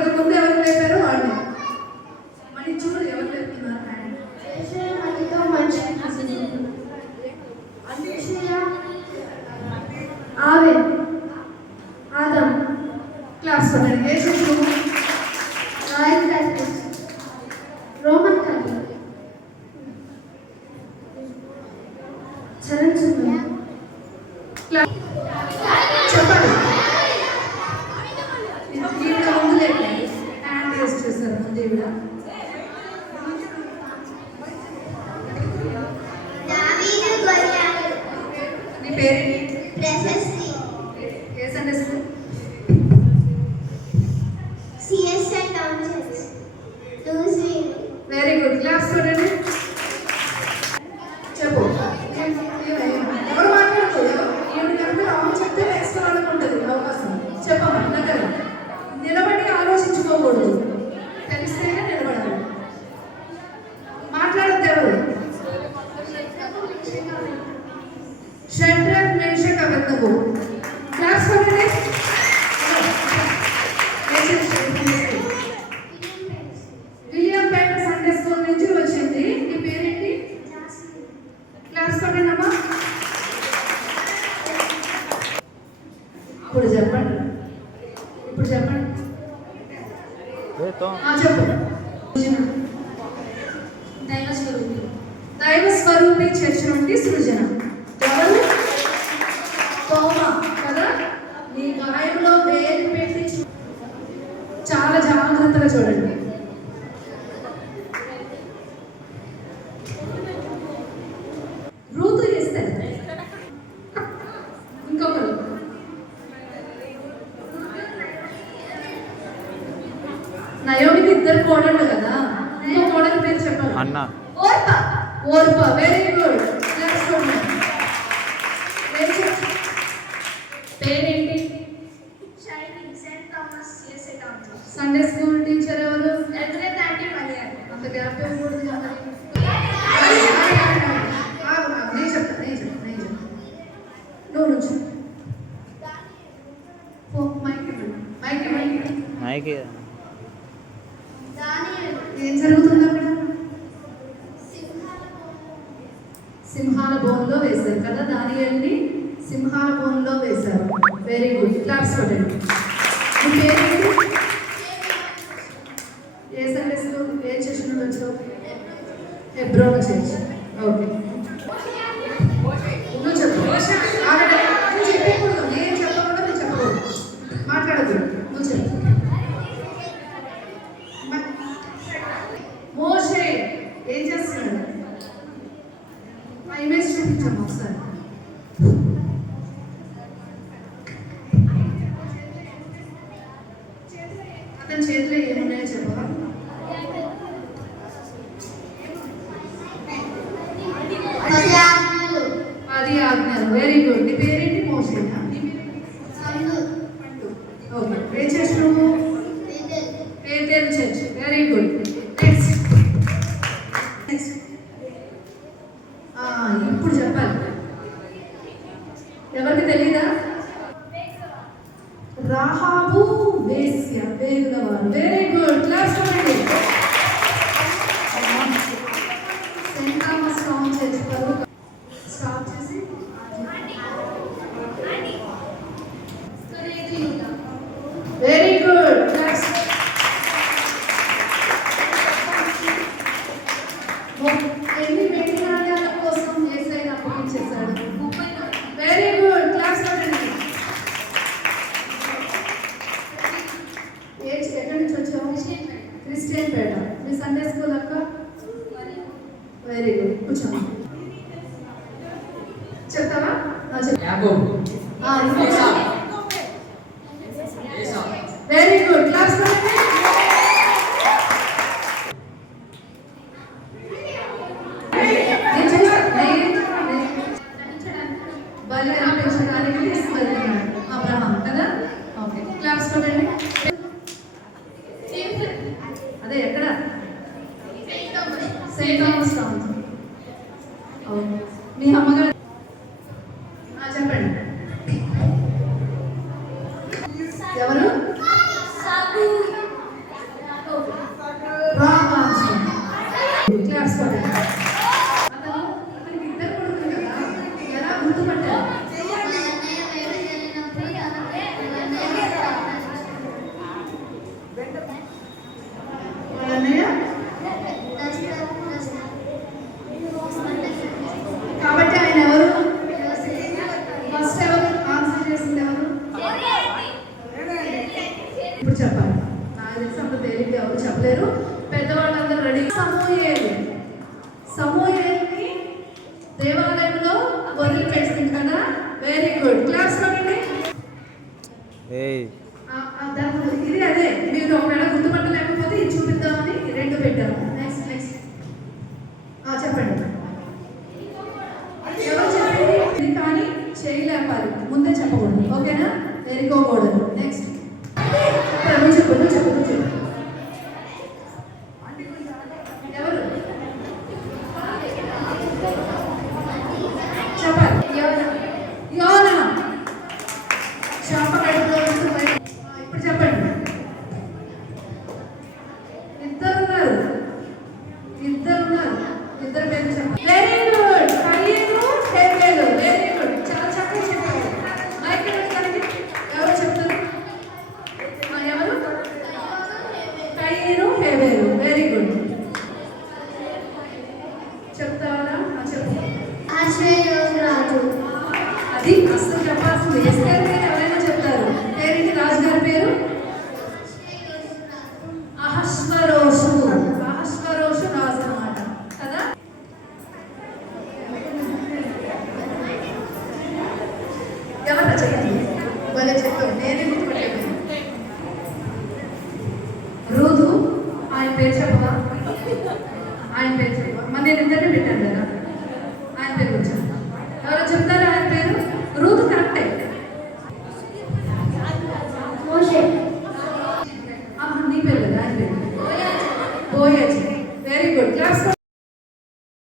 మాట్లాడక ముందు ఎవరు లేపారో వాళ్ళు మరి చూడు ఎవరు లేపుతున్నారు ఆవే ఆదం క్లాస్ కొట్టండి royal class Roman class Charan Sundar చెప్పండి ఇంకా ముందు లేదు హ్యాండ్ రేస్ చేశారు ముందు ఈవిడ నీ పేరేంటి ఏ Sunday school very good class చూడండి చెప్పు ఎవరు మాట్లాడుకోరు చెప్తే నెక్స్ట్ వాళ్ళకి ఉంటుంది అవకాశం చెప్పమ్మా దగ్గర నిలబడి ఆలోచించుకోకూడదు తెలిస్తేనే నిలబడాలి మాట్లాడద్దు ఎవరు షడ్రక్ మేషక్ అబెద్నెగో క్లాస్ చూడండి విలియం పేటర్ సండే స్కూల్ నుంచి వచ్చింది నీ పేరేంటి క్లాస్ చూడండి అమ్మా ఇప్పుడు చెప్పండి చెప్పు దైవ స్వరూపి చర్చ నుండి సృజన ఎవరు తోమ కదా నీ గాయంలో వేలు పెట్టి చాలా జాగ్రత్తగా చూడండి రూతు చేస్తే ఇంకొకరు నయోమికి ఇద్దరు కోడళ్ళు కదా ఇంకో కోడలు పేరు చెప్పాలి అన్న ఓర్ప వెరీ గుడ్ పేరేంటి సండే స్కూల్ టీచర్ ఎవరు అంత గ్యాప్ ఇవ్వకూడదు నేను చెప్తాను నువ్వు నుంచి మైక్ ఏం జరుగుతుంది అక్కడ సింహాల బోన్లో వేశారు కదా దానియేలుని సింహాల బోన్లో వేశారు వెరీ గుడ్ క్లాప్స్ కొట్టండి మీ పేరేంటి ఏ సండే స్కూల్ ఏ చర్చ్ నుండి వచ్చావు హెబ్రోన్ చర్చ్ ఓకే నువ్వు చెప్పు నువ్వు చెప్పకూడదు నేను చెప్పకూడదు నువ్వు చెప్పకూడదు మాట్లాడదు నువ్వు చెప్పు మోషే ఏం చేస్తున్నాడు ఆ ఇమేజ్ చూపించమ్మా ఒకసారి అతని చేతిలో ఏమున్నాయో చెప్పవా అది ఆజ్ఞలు వెరీ గుడ్ నీ పేరేంటి మోషేనా ఓకే ఏ చర్చ్ నువ్వు పేతేరు చర్చ్ వెరీ గుడ్ ఇప్పుడు చెప్పాలి ఎవరికి తెలీదా రాహాబు వేశ్య వేగులవారు వెరీ గుడ్ క్లాస్ చూడండి Saint Thomas town church stop చేసి వెరీ గుడ్ క్లాస్ ఎన్ని మెటీరియల్ కోసం ఏసైనా అప్పగించేశాడు వెరీ గుడ్ క్లాస్ చూడండి ఎక్కడి నుంచి వచ్చావు క్రిస్టియన్ పేట మీ సండే స్కూల్ అక్క వెరీ గుడ్ కూర్చోండి చెప్తావా వెరీ గుడ్ క్లాస్ చూడండి బలి అర్పించడానికి తీసుకెళ్తున్నాడు అబ్రహాం కదా ఓకే క్లాప్స్ చూడండి అదే ఎక్కడ సెయింట్ థామస్ టౌన్ మీ అమ్మగారు చెప్పండి ఎవరు ఇప్పుడు చెప్పాలి. నాకు తెలిసి అంత తేలిక ఎవరు చెప్పలేరు. పెద్దవాళ్ళందరూ రెడీ. సమూయేలుని దేవాలయంలో వదిలిపెట్టింది కదా. Very good. క్లాస్ కొనండి. ఇది అదే మీరు ఒకవేళ గుర్తుపట్టలేకపోతే ఇది చూపిద్దామని రెండు పెట్టాము. నెక్స్ట్ చెప్పండి. ఎవరు చెప్పండి కానీ చేయలేపాలి, ముందే చెప్పకూడదు. ఓకేనా? ఎరుకోకూడదు. నెక్స్ట్ చెప్పు ఎవరు చెప్పాలి? యోనా ఇప్పుడు చెప్పండి. ఇద్దరున్నారు. ఇద్దరు పేరు చెప్పండి. Very good. కయ్యేరు హేబేలు. Very good. చాలా చక్కగా చెప్పారు. మైక్ ఎవరు చెప్తారు? ఎవరు? కయ్యేరు హేబేలు. Very good. చెప్తారా? చెప్పు. రాజు. అది అసలు చెప్పాల్సింది. ఎస్ఆర్ పేరు ఎవరైనా చెప్తారు. పేరేంటి? రాజు గారి పేరు అహశ్వరోషు రాజు అన్నమాట కదా. ఎవరు చెప్పండి. భలే చెప్పారు. నేనే గుర్తుపట్టాను. రోజు ఆయన పేరు చెప్పవా? ఆయన పేరు చెప్పవా? మరి నేను ఇద్దరిని పెట్టాను కదా. ఆయన పేరు వచ్చాను. ఎవరో చెప్తారా ఆయన పేరు? రూతు కరెక్టే. నీ పేరు కదా ఆయన పేరు? బోయజ్.